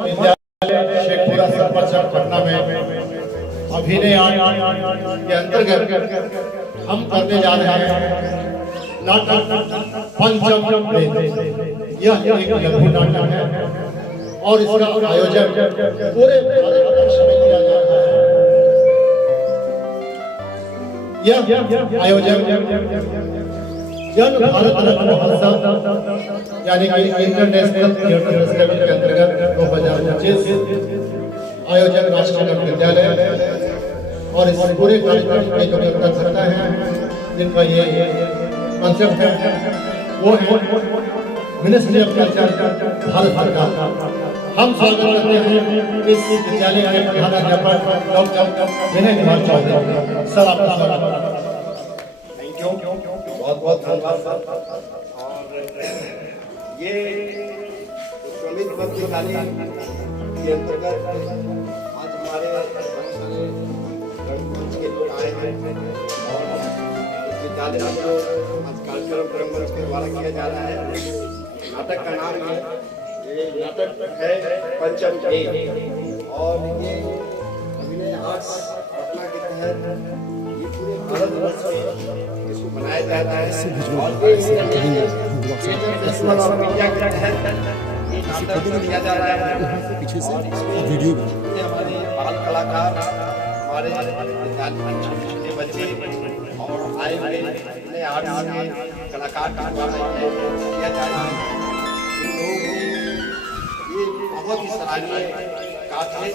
विद्यालय शेखपुरा सरपंच पटना में अभिनय के अंतर्गत हम करने जा रहे हैं नाटक पंचम प्रेम। यह एक लघु नाटक है और इसका आयोजन पूरे भारतवर्ष में किया जा रहा है। यह आयोजन जन भारत रत्न महोत्सव यानी कि इंटरनेशनल थिएटर फेस्टिवल के अंतर्गत 2025 आयोजन राष्ट्रीय लोक विद्यालय और इस पूरे कार्यक्रम में जो योगदान करता है जिनका ये कॉन्सेप्ट है वो है मिनिस्ट्री ऑफ कल्चर भारत सरकार। हम स्वागत करते हैं इस विद्यालय के प्रधानाध्यापक डॉक्टर विनय कुमार चौधरी सर, आपका स्वागत। थैंक यू, बहुत बहुत धन्यवाद सर। और ये विश्वमित्र विद्यालय के अंतर्गत आज हमारे रंगमंच के लोग आए हैं और इस विद्यालय में जो आज कार्यक्रम रंगमंच के द्वारा किया जा रहा है, नाटक का नाम है, ये नाटक है पंचम प्रेम और ये अभिनय आर्ट्स पटना के तहत ये पूरे भारतवर्ष में इसको मनाया जाता है। और ये फेस्टिवल ऑफ इंडिया के तहत ये नाटक किया जा रहा है। पीछे से वीडियो हमारे बाल कलाकार, हमारे छोटे बच्चे और आए हुए नए आर्टिस्ट के कलाकार का किया जा रहा है। ये बहुत ही सराहनीय कार्य है।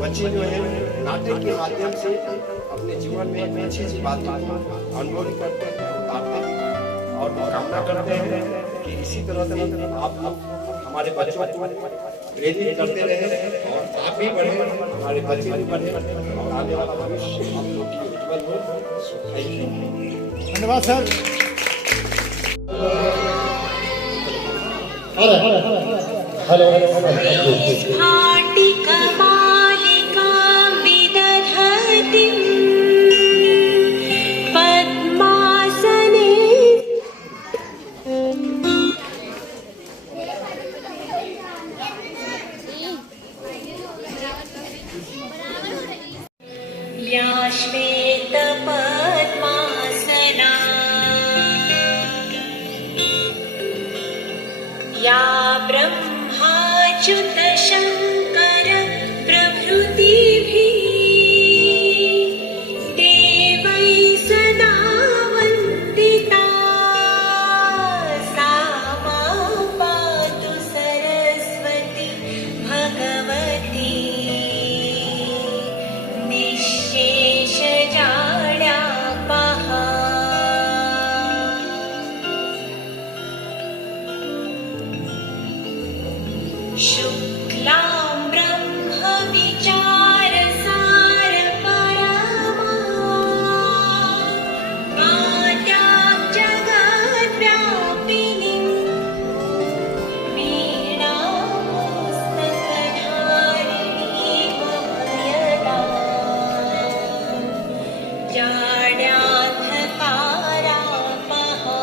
बच्चे जो है नाटक के माध्यम से अपने जीवन में अच्छी अच्छी बातें अनुभव करते हैं, उतारते हैं और कामना करते हैं कि इसी तरह से आप हमारे बच्चों को प्रेरित करते रहे और आप भी बढ़े, हमारे बच्चे भी बढ़े और आने वाला भविष्य हम लोग की उज्जवल हो। धन्यवाद सर। हेलो या ब्रह्माच्युत शंकर प्रभृतिभिः देवैः सदा वन्दिता सा मां पातु सरस्वती भगवती निःशेषजाड्यापहा। शुक्लां ब्रह्म विचारसार परमा माद्यां जगद्व्यापिनीं वीणां पुस्तकधारिणीं ममयदां जाड्यान्धकारापहा।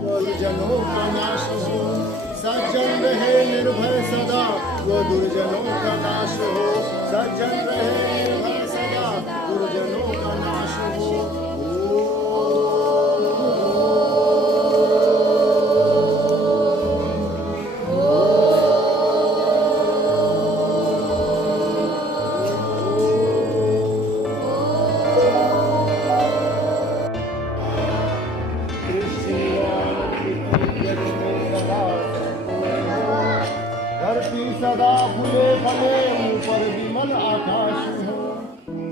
दुर्जनों का नाश हो, सज्जन रहे निर्भय सदा, वो दुर्जनों का नाश हो, सज्जन रहे निर्भय सदा, दुर्जनों का नाश हो। धरती सदा फूले फले, ऊपर विमल आकाश हो,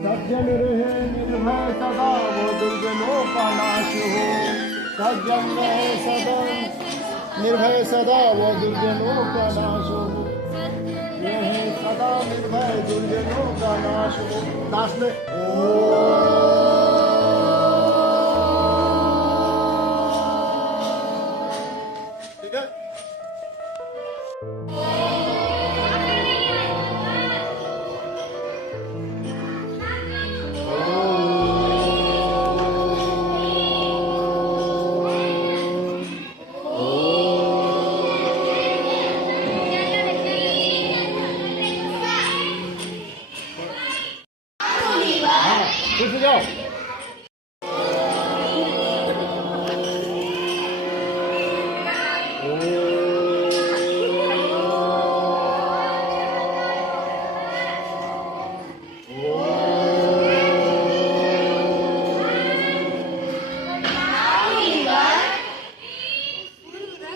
सज्जन रहे निर्भय सदा, वो दुर्जनों का नाश हो। सज्जन रहे सदा निर्भय सदा, वो दुर्जनों का नाश हो। रहे सदा निर्भय, दुर्जनों का नाश हो। नाश में ठीक है। Oh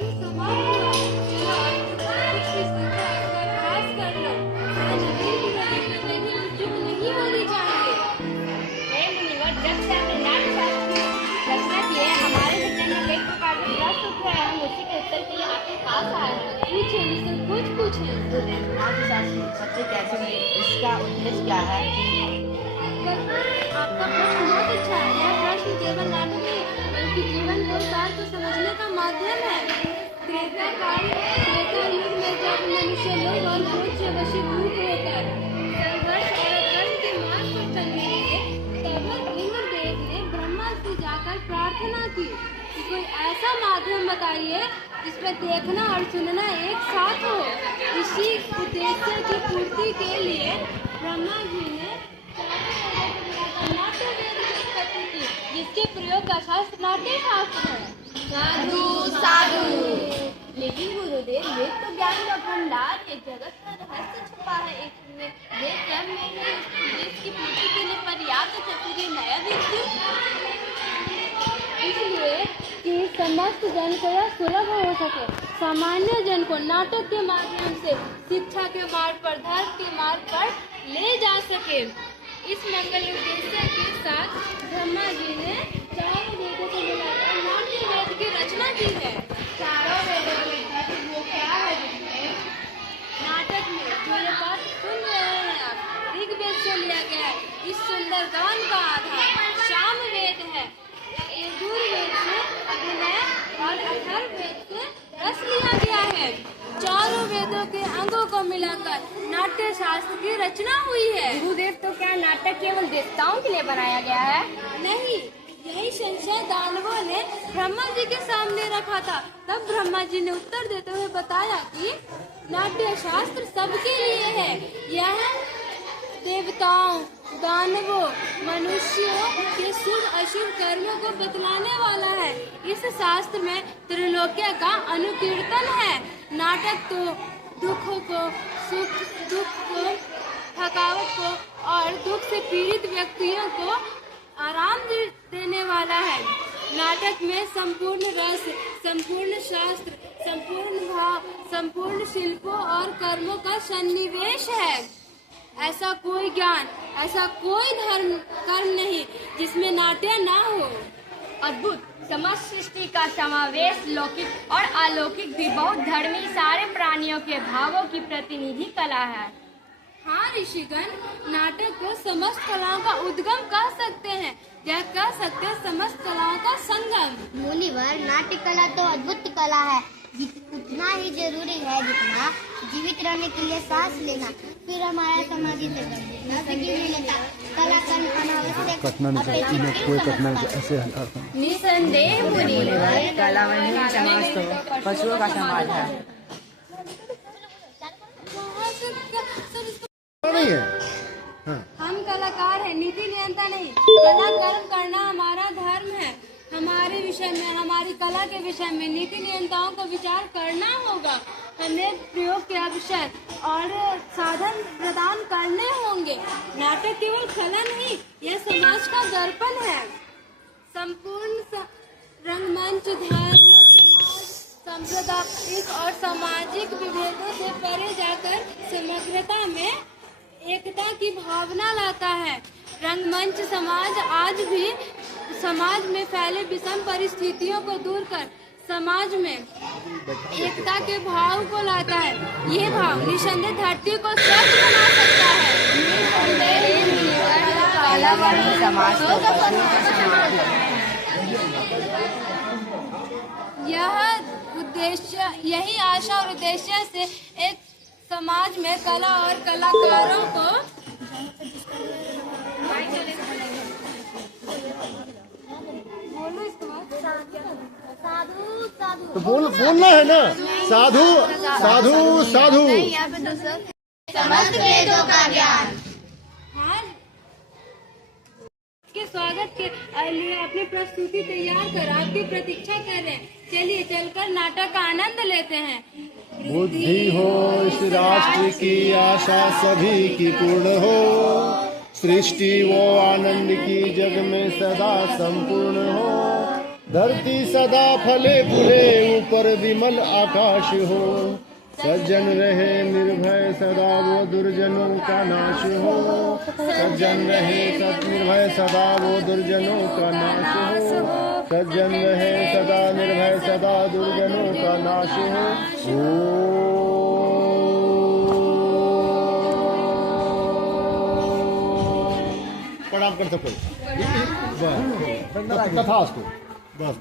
ही समाज को कुछ भी सीखा है, खास कर लो राजनीति की गतिविधियों में नहीं चूक नहीं होनी चाहिए। हे मुनिवर, जब से हमने नाट्यशास्त्र की रचना की है, हमारे विज्ञान में कई प्रकार के प्रश्न उठे हैं। हम उसी के उत्तर के लिए आपके पास आए हैं। पूछे मुझसे कुछ पूछे। नाट्यशास्त्र सत्य कैसे मिले, इसका उद्देश्य क्या है? आपका प्रश्न बहुत अच्छा है। यह प्रश्न केवल नाटक नहीं बल्कि जीवन को सार को समझने का माध्यम है। त्रेता युग में जब मनुष्य लोग और क्रोध से वशीभूत होकर संघर्ष और कर्म के मार्ग पर चलने लगे, तब इंद्रदेव ने ब्रह्मा से जाकर प्रार्थना की कि कोई ऐसा माध्यम बताइए जिसमें देखना और सुनना एक साथ हो। इसी उद्देश्य की पूर्ति के लिए ब्रह्मा जी ने नाट्य वेद की उत्पत्ति की, जिसके प्रयोग का शास्त्र नाट्य शास्त्र है। साधु साधु। लेकिन गुरुदेव, वेद तो ज्ञान का भंडार है, जगत का रहस्य छुपा है इसमें। वेद जब में ही उस उद्देश्य की पूर्ति के लिए पर्याप्त है, फिर ये नया वेद क्यों? इसलिए कि समस्त जन को यह सुलभ हो सके, सामान्य जन को नाटक के माध्यम से शिक्षा के मार्ग पर, धर्म के मार्ग पर ले जा सके। इस मंगल उद्देश्य के साथ ब्रह्मा जी ने चारों वेदों को मिलाकर नाट्य वेद की रचना की है। चारों वेदों के वो क्या है जिसमें नाटक में जो ये पाठ सुन रहे हैं आप, ऋग्वेद से लिया गया है। इस सुंदर गान का आधार सामवेद है। यजुर्वेद से अभिनय और अथर्ववेद से रस लिया गया है। चारों वेदों के अंगों को मिलाकर नाट्य शास्त्र की रचना हुई है। गुरुदेव, तो क्या नाटक केवल देवताओं के लिए बनाया गया है? नहीं, यही संशय दानवों ने ब्रह्मा जी के सामने रखा था। तब ब्रह्मा जी ने उत्तर देते हुए बताया कि नाट्य शास्त्र सबके लिए है। यह देवताओं, दानवों, मनुष्यों के शुभ अशुभ कर्मों को बतलाने वाला है। इस शास्त्र में त्रिलोक्य का अनुकीर्तन है। नाटक तो दुखों को, सुख दुख को, थकावट को और दुख से पीड़ित व्यक्तियों को आराम देने वाला है। नाटक में संपूर्ण रस, संपूर्ण शास्त्र, संपूर्ण भाव, संपूर्ण शिल्पों और कर्मों का सन्निवेश है। ऐसा कोई ज्ञान, ऐसा कोई कर्म नहीं जिसमें नाट्य ना हो। अद्भुत। समस्त सृष्टि का समावेश लौकिक और अलौकिक भी बहुत धर्मी सारे प्राणियों के भावों की प्रतिनिधि कला है। हाँ ऋषिगण, नाटक को समस्त कलाओं का उद्गम कह सकते हैं, या कह सकते हैं समस्त कलाओं का संगम। मुनिवर, नाट्य कला तो अद्भुत कला है, उतना ही जरूरी है जितना जीवित रहने के लिए सांस लेना। फिर हमारा समाधि तक नहीं लेता। कला कर्म अनावश्यक निसंदेह मुनिवर, कला समाज तो पशुओं का समाज है। नहीं है। हम कलाकार हैं, नीति नियंता नहीं। कला कर्म करना हमारा धर्म है। हमारे विषय में, हमारी कला के विषय में नीति नियंताओं को विचार करना होगा। हमें प्रयोग के अवसर और साधन प्रदान करने होंगे। नाटक केवल कला नहीं, यह समाज का दर्पण है। संपूर्ण रंगमंच धर्म, समाज, सांप्रदायिक और सामाजिक विभेदों से परे जाकर समग्रता में एकता की भावना लाता है। रंगमंच समाज में फैले विषम परिस्थितियों को दूर कर समाज में एकता के भाव को लाता है। ये भाव निसंदेह धरती को स्वस्थ बना सकता है। यही आशा और उद्देश्य से एक समाज में कला और कलाकारों को तो बोलना है ना, साधु साधु साधु। समस्त वेदों का ज्ञान। हाँ, के स्वागत के लिए अपनी प्रस्तुति तैयार कर आपकी प्रतीक्षा कर रहे हैं। चलिए चलकर नाटक का आनंद लेते हैं। बुद्धि हो इस राष्ट्र की आशा सभी की पूर्ण हो, सृष्टि वो आनंद की जग में सदा संपूर्ण हो। धरती सदा फले फूले ऊपर विमल आकाश हो सज्जन रहे निर्भय सदा वो दुर्जनों का नाश हो सज्जन रहे निर्भय सदा वो दुर्जनों का नाश हो सज्जन रहे सदा निर्भय सदा दुर्जनों का नाश हो प्रणाम कर सको कथा बस